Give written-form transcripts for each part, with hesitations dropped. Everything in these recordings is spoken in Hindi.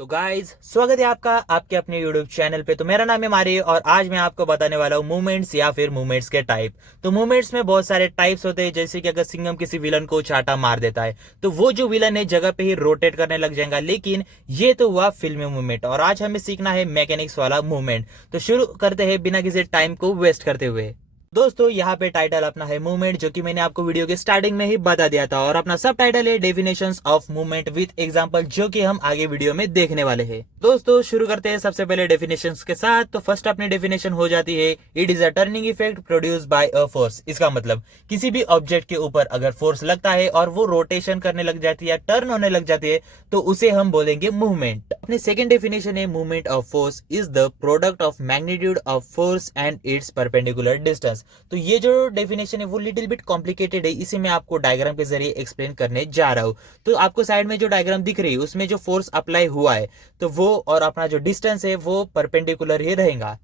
तो गाइज स्वागत है आपका आपके अपने यूट्यूब चैनल पे। तो मेरा नाम है मारी और आज मैं आपको बताने वाला हूँ मूवमेंट्स या फिर मूवमेंट्स के टाइप। तो मूवमेंट्स में बहुत सारे टाइप्स होते हैं, जैसे कि अगर सिंघम किसी विलन को चाटा मार देता है तो वो जो विलन है जगह पे ही रोटेट करने लग जाएगा। लेकिन ये तो हुआ फिल्मी मूवमेंट और आज हमें सीखना है मैकेनिक्स वाला मूवमेंट। तो शुरू करते हैं बिना किसी टाइम को वेस्ट करते हुए। दोस्तों यहाँ पे टाइटल अपना है मूवमेंट, जो कि मैंने आपको वीडियो के स्टार्टिंग में ही बता दिया था, और अपना सब टाइटल है definitions of movement with example, जो कि हम आगे वीडियो में देखने वाले हैं। दोस्तों शुरू करते हैं सबसे पहले डेफिनेशंस के साथ। तो फर्स्ट अपनी डेफिनेशन हो जाती है, it is a turning effect produce by a force. इसका मतलब किसी भी ऑब्जेक्ट के ऊपर अगर फोर्स लगता है और वो रोटेशन करने लग जाती है, टर्न होने लग जाती है, तो उसे हम बोलेंगे मूवमेंट। अपनी सेकेंड डेफिनेशन है, movement of force is the product of magnitude of force and it's perpendicular distance. तो ये जो डेफिनेशन है वो लिटिल बिट कॉम्प्लिकेटेड है, इसे मैं आपको डायग्राम के जरिए एक्सप्लेन करने जा रहा हूँ। तो आपको साइड में जो डायग्राम दिख रही है उसमें जो फोर्स अप्लाई हुआ है तो वो और अपना जो डिस्टेंस है वो परपेंडिकुलर ही रहेगा।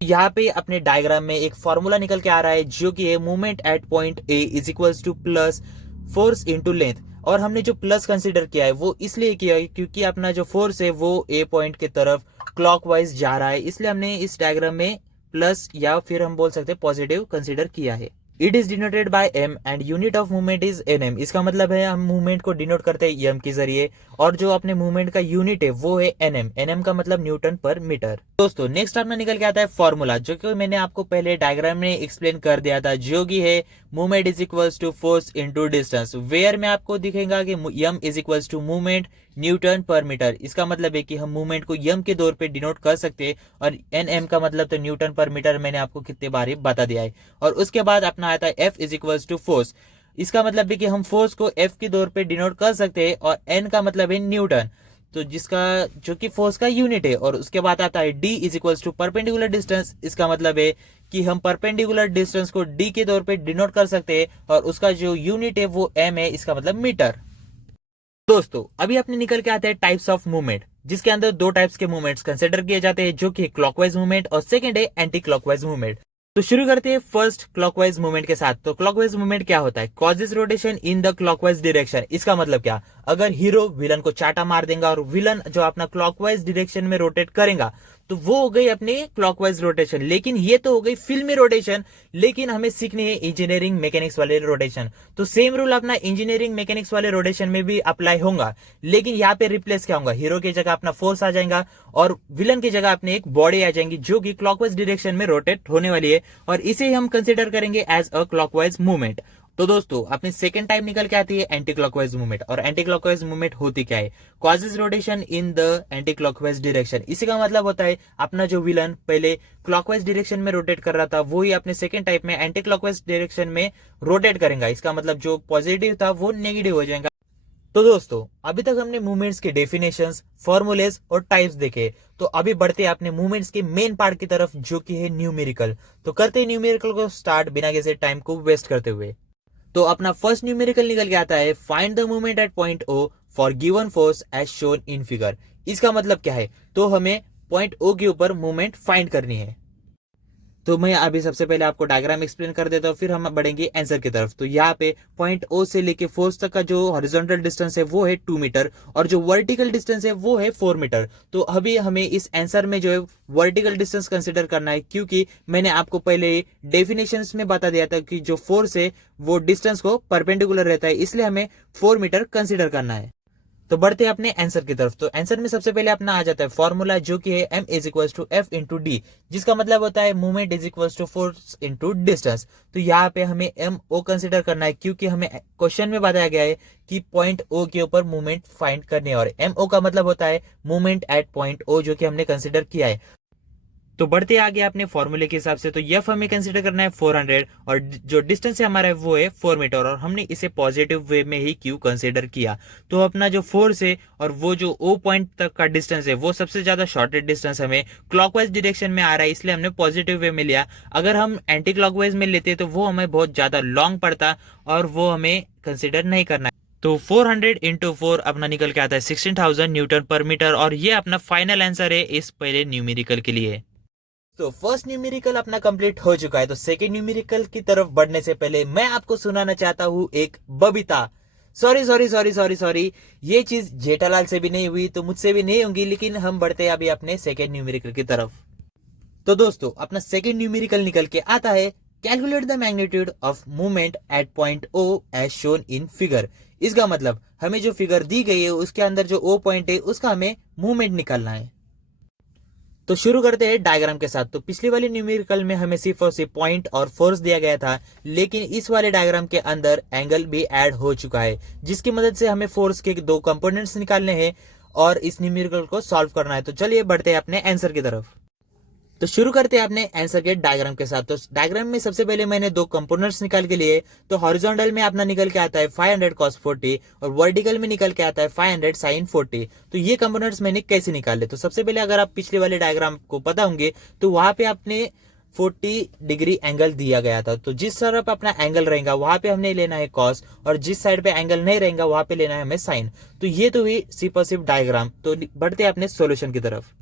यहाँ पे अपने डायग्राम में एक फॉर्मूला निकल के आ रहा है, जो कि है movement at point A is equals two plus force into length. और हमने जो प्लस कंसीडर किया है वो इसलिए किया है क्योंकि अपना जो फोर्स है वो ए पॉइंट की तरफ क्लॉकवाइज जा रहा है, इसलिए हमने इस डायग्राम में प्लस या फिर हम बोल सकते हैं पॉजिटिव कंसीडर किया है। It is denoted by M and unit of movement is N M. इसका मतलब है हम मूवमेंट को डिनोट करते हैं एम के जरिए, और जो अपने मूवमेंट का यूनिट है वो है एन एम। एन एम का मतलब न्यूटन पर मीटर। दोस्तों नेक्स्ट अपना निकल के आता है फॉर्मूला, जो कि मैंने आपको पहले डायग्राम में एक्सप्लेन कर दिया था, जो कि है movement is equals to force into distance, where में आपको दिखेगा कि M is equals to movement newton per metre. इसका मतलब है कि हम मूवमेंट को एम के तौर पे डिनोट कर सकते हैं, और एन एम का मतलब तो न्यूटन पर मीटर मैंने आपको कितने बार ही बता दिया है। और उसके बाद अपना आता है F is equals to force. इसका मतलब है कि हम फोर्स को एफ के तौर पे डिनोट कर सकते हैं, और एन का मतलब है न्यूटन, तो जिसका जो कि फोर्स का यूनिट है। और उसके बाद आता है D is equals to perpendicular distance. इसका मतलब है कि हम परपेंडिकुलर डिस्टेंस को डी के तौर पे डिनोट कर सकते हैं, और उसका जो यूनिट है वो एम है, इसका मतलब मीटर। दोस्तों अभी अपने निकल के आते हैं टाइप्स ऑफ मूवमेंट, जिसके अंदर दो टाइप्स के मूवमेंट्स कंसिडर किए जाते हैं, जो कि क्लॉकवाइज मूवमेंट और सेकंड है एंटी क्लॉकवाइज मूवमेंट। तो शुरू करते हैं फर्स्ट क्लॉकवाइज मूवमेंट के साथ। तो क्लॉकवाइज मूवमेंट क्या होता है? Causes rotation in the clockwise direction. इसका मतलब क्या? अगर हीरो विलन को चाटा मार देगा और विलन जो अपना क्लॉकवाइज डायरेक्शन में रोटेट करेगा तो वो हो गई अपनी क्लॉकवाइज रोटेशन। लेकिन ये तो हो गई फिल्मी रोटेशन, लेकिन हमें सीखनी है इंजीनियरिंग मैकेनिक्स वाले रोटेशन। तो सेम रूल अपना इंजीनियरिंग मैकेनिक्स वाले रोटेशन में भी अप्लाई होगा, लेकिन यहाँ पे रिप्लेस क्या होगा? हीरो की जगह अपना फोर्स आ जाएगा और विलन की जगह अपने एक बॉडी आ जाएंगी, जो कि क्लॉकवाइज डायरेक्शन में रोटेट होने वाली है, और इसे हम कंसिडर करेंगे एज अ क्लॉकवाइज मूवमेंट। तो दोस्तों अपनी सेकंड टाइप निकल के आती है एंटी क्लॉकवाइज मूवमेंट। और एंटी क्लॉकवाइज मूवमेंट होती क्या है? Causes rotation in the anti clockwise direction. इसी का मतलब होता है अपना जो विलन पहले क्लॉकवाइज डायरेक्शन में रोटेट कर रहा था, वो ही अपने सेकंड टाइप में एंटी क्लॉकवाइज डायरेक्शन में रोटेट करेगा। इसका मतलब जो पॉजिटिव था वो नेगेटिव हो जाएगा। तो दोस्तों अभी तक हमने मूवमेंट्स के डेफिनेशंस, फॉर्मूलेस और टाइप्स देखे। तो अभी बढ़ते हैं अपने मूवमेंट्स के मेन पार्ट की तरफ, जो कि है न्यूमेरिकल। तो करते हैं न्यूमेरिकल को स्टार्ट बिना किसी टाइम को वेस्ट करते हुए। तो अपना फर्स्ट न्यूमेरिकल निकल के आता है, find the movement at point O for given force as shown in figure. इसका मतलब क्या है? तो हमें पॉइंट ओ के ऊपर मूवमेंट फाइंड करनी है। तो मैं अभी सबसे पहले आपको डायग्राम एक्सप्लेन कर देता हूँ, फिर हम बढ़ेंगे आंसर की तरफ। तो यहाँ पे पॉइंट ओ से लेके फोर्स तक का जो हॉरिजॉन्टल डिस्टेंस है वो है 2 मीटर, और जो वर्टिकल डिस्टेंस है वो है 4 मीटर। तो अभी हमें इस आंसर में जो है वर्टिकल डिस्टेंस कंसिडर करना है, क्योंकि मैंने आपको पहले डेफिनेशंस में बता दिया था कि जो फोर्स है वो डिस्टेंस को परपेंडिकुलर रहता है, इसलिए हमें 4 मीटर कंसिडर करना है। तो बढ़ते हैं अपने आंसर की तरफ। तो आंसर में सबसे पहले अपना आ जाता है फॉर्मूला, जो कि है M is equal to F into D, जिसका मतलब होता है movement is equal to force into distance. तो यहाँ पे हमें एम ओ कंसिडर करना है, क्योंकि हमें क्वेश्चन में बताया गया है कि पॉइंट ओ के ऊपर मूवमेंट फाइंड करनी है, और एम ओ का मतलब होता है मूवमेंट एट पॉइंट ओ, जो कि हमने कंसिडर किया है। तो बढ़ते आगे अपने फॉर्मूले के हिसाब से। तो एफ हमें कंसिडर करना है 400, और जो डिस्टेंस है हमारा वो है 4 मीटर, और हमने इसे पॉजिटिव वे में ही क्यों कंसिडर किया? तो अपना जो फोर्स है और वो जो ओ पॉइंट तक का डिस्टेंस है वो सबसे ज्यादा शॉर्टेड डिस्टेंस हमें क्लॉकवाइज डायरेक्शन में आ रहा है, इसलिए हमने पॉजिटिव वे में लिया। अगर हम एंटी क्लॉकवाइज में लेते तो वो हमें बहुत ज्यादा लॉन्ग पड़ता, और वो हमें कंसिडर नहीं करना है। तो 400 इंटू 4 अपना निकल के आता है 16,000 न्यूटन पर मीटर, और ये अपना फाइनल आंसर है इस पहले न्यूमेरिकल के लिए। तो फर्स्ट न्यूमेरिकल अपना कंप्लीट हो चुका है। तो सेकंड न्यूमेरिकल की तरफ बढ़ने से पहले मैं आपको सुनाना चाहता हूँ एक बबीता। सॉरी, ये चीज जेठालाल से भी नहीं हुई तो मुझसे भी नहीं होगी। लेकिन हम बढ़ते हैं अभी अपने सेकेंड न्यूमेरिकल की तरफ। तो दोस्तों अपना सेकेंड न्यूमेरिकल निकल के आता है calculate the magnitude of movement at point O as shown in figure. इसका मतलब हमें जो फिगर दी गई है उसके अंदर जो O पॉइंट है उसका हमें मूवमेंट निकालना है। तो शुरू करते हैं डायग्राम के साथ। तो पिछली वाली न्यूमेरिकल में हमें सिर्फ और सिर्फ पॉइंट और फोर्स दिया गया था, लेकिन इस वाले डायग्राम के अंदर एंगल भी ऐड हो चुका है, जिसकी मदद से हमें फोर्स के दो कंपोनेंट्स निकालने हैं और इस न्यूमेरिकल को सॉल्व करना है। तो चलिए बढ़ते हैं अपने आंसर की तरफ। तो शुरू करते हैं अपने आंसर के डायग्राम के साथ। तो डायग्राम में सबसे पहले मैंने दो कंपोनेंट्स निकाल के लिए। तो हॉरिजॉन्टल में अपना निकल के आता है 500 cos 40 और वर्टिकल में निकल के आता है 500 sin 40। तो ये कंपोनेंट्स मैंने कैसे निकाले? तो सबसे पहले अगर आप पिछले वाले डायग्राम को पता होंगे तो वहां पे आपने 40 डिग्री एंगल दिया गया था। तो जिस तरफ अपना एंगल रहेगा वहां पे हमने लेना है cos और जिस साइड पे एंगल नहीं रहेगा वहां पे लेना है हमें sin। तो ये तो हुई सिर्फ और सिर्फ डायग्राम। तो बढ़ते हैं अपने सोल्यूशन की तरफ।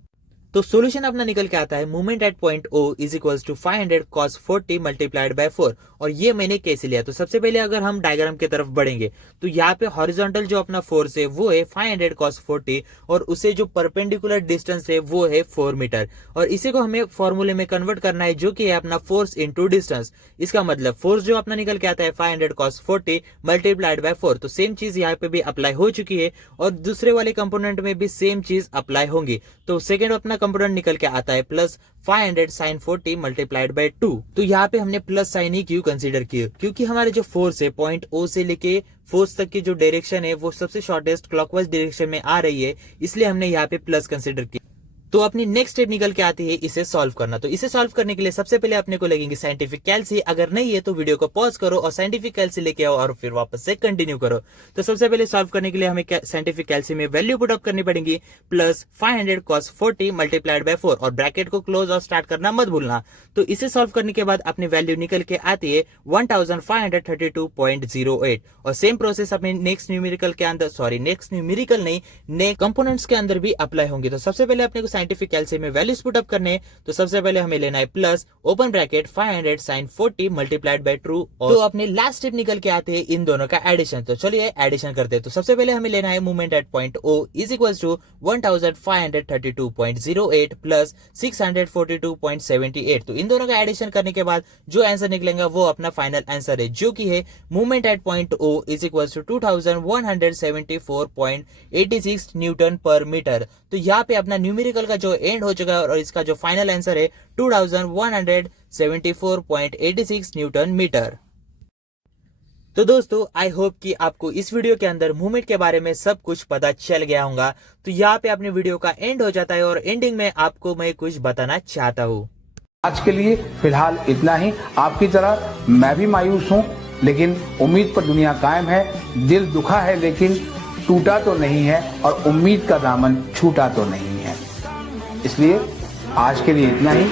तो सॉल्यूशन अपना निकल के आता है movement at point O is equals to 500 cos 40 multiplied by 4। और ये मैंने कैसे लिया? तो सबसे पहले अगर हम डायग्राम की तरफ बढ़ेंगे तो यहाँ पे हॉरिजॉन्टल जो अपना फोर्स है वो है 500 cos 40 और उसे जो परपेंडिकुलर डिस्टेंस है वो है 4 मीटर। और इसी को हमें फॉर्मूले में कन्वर्ट करना है जो कि है अपना फोर्स इनटू डिस्टेंस। इसका मतलब फोर्स जो अपना निकल के आता है 500 cos 40 मल्टीप्लाइड बाय 4। तो सेम चीज यहाँ पे भी अप्लाई हो चुकी है और दूसरे वाले कंपोनेंट में भी सेम चीज अप्लाई होंगी। तो सेकेंड अपना कंपोनेंट निकल के आता है प्लस 500 sin 40 मल्टीप्लाइड बाय 2। तो यहाँ पे हमने प्लस साइन ही क्यों कंसीडर किया? क्योंकि हमारे जो फोर्स है पॉइंट O से लेके फोर्स तक की जो डायरेक्शन है वो सबसे शॉर्टेस्ट क्लॉकवाइज डायरेक्शन में आ रही है, इसलिए हमने यहाँ पे प्लस कंसीडर किया। तो अपनी नेक्स्ट स्टेप निकल के आती है इसे सॉल्व करना। तो इसे सॉल्व करने के लिए सबसे पहले अपने को लगेंगे साइंटिफिक कैल्सी। अगर नहीं है तो वीडियो को पॉज करो और साइंटिफिक कैल्सी लेके आओ और फिर वापस से कंटिन्यू करो। तो सबसे पहले सॉल्व करने के लिए हमें साइंटिफिक कैल्सी में वैल्यू पुट अप करनी पड़ेगी प्लस 500 cos 40 मल्टीप्लाइड बाय 4 और ब्रैकेट को क्लोज और स्टार्ट करना मत भूलना। तो इसे सॉल्व करने के बाद अपनी वैल्यू निकल के आती है 1532.08 और सेम प्रोसेस अपने नेक्स्ट न्यूमेरिकल के अंदर, सॉरी नेक्स्ट न्यूमेरिकल नहीं, नेक्स्ट कंपोनेंट्स के अंदर भी अप्लाई होंगे। तो सबसे पहले अपने को साइंटिफिक कैल्सी में वैल्यूज पुट अप करने। तो सबसे पहले हमें लेना है plus open bracket 500 sin 40 multiplied bye 2। तो अपने लास्ट स्टेप निकल के आते हैं इन दोनों का एडिशन। तो चलिए एडिशन करते हैं। तो सबसे पहले हमें लेना है movement at point O is equals to 1532.08 plus 642.78। तो इन दोनों का एडिशन करने के बाद जो आंसर निकलेगा वो अपना फाइनल आंसर है, जो कि है movement at point O is equals to 2174.86 newton per metre. तो यहाँ पे अपना न्यूमेरिकल का जो एंड हो चुका है और इसका जो फाइनल आंसर है 2174.86 न्यूटन मीटर। तो दोस्तों आई होप कि आपको इस वीडियो के अंदर मूवमेंट के बारे में सब कुछ पता चल गया होगा। तो यहाँ पे अपने वीडियो का एंड हो जाता है और एंडिंग में आपको मैं कुछ बताना चाहता हूँ। आज के लिए फिलहाल इतना ही। आपकी तरह मैं भी मायूस हूँ, लेकिन उम्मीद पर दुनिया कायम है। दिल दुखा है लेकिन टूटा तो नहीं है और उम्मीद का दामन छूटा तो नहीं है। इसलिए आज के लिए इतना ही।